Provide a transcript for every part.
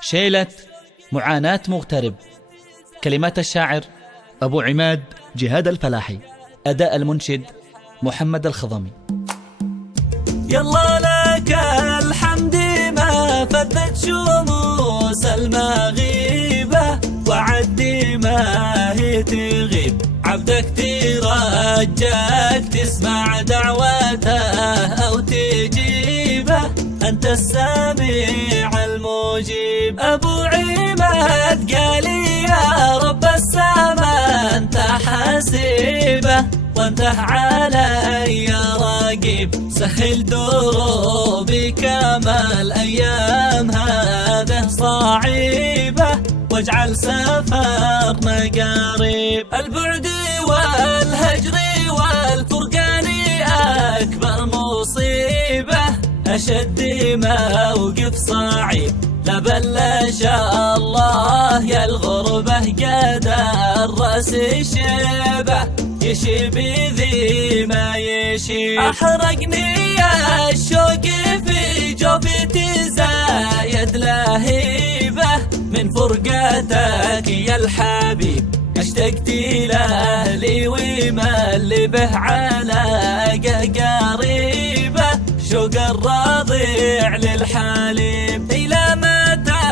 شيلة معاناة مغترب. كلمات الشاعر أبو عماد جهاد الفلاحي. أداء المنشد محمد الخضمي. يلا لك الحمد ما فذت شموس المغيبة، وعدي ما هي تغيب، عبدك ترجاك تسمع دعوته أو تجيبه، أنت السميع المجيب. أبو عماد قال يا رب السماء أنت حسيبه، وانت علي رقيب، سهل دروبي كما الأيام هذه صعيبة، واجعل سفرنا قريب. البعد والهجر والفرقان أكبر مصيبة، أشد موقف صعيب، لا بلش الله يا الغربة قد الرأس شبه، يشيب ذي ما يشيب. أحرقني يا الشوق في جوفي تزايد لهيبة، من فرقتك يا الحبيب اشتقت لأهلي ومل به علاقة قريبة، شوق الرضيع للحليب. إلى متى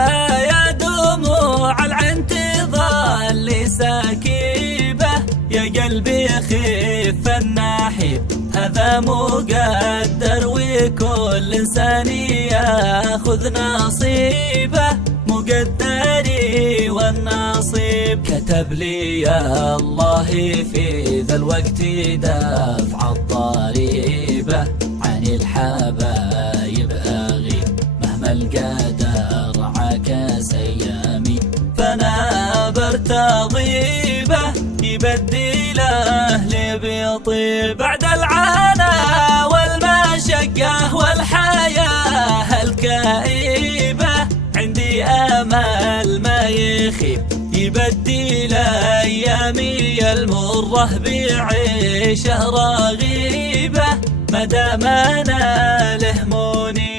يا دموع العين تظل سكيبة، يا قلبي خف النحيب، هذا مقدر وكل إنسان ياخذ نصيبه، مقدري والنصيب. كتب لي يا الله في ذا الوقت دفع الضريبة، عن الحبايب أغيب، مهما القدر عكس أيامي، فأنا برتضيبه، يبدل أهلي بطيب. بعد العنا والمشقة والحياة الكئيبة، عندي أمل ما يخيب، يبدل أيامي المرة بعيشه رغيبة، ما دام أنا له منيب.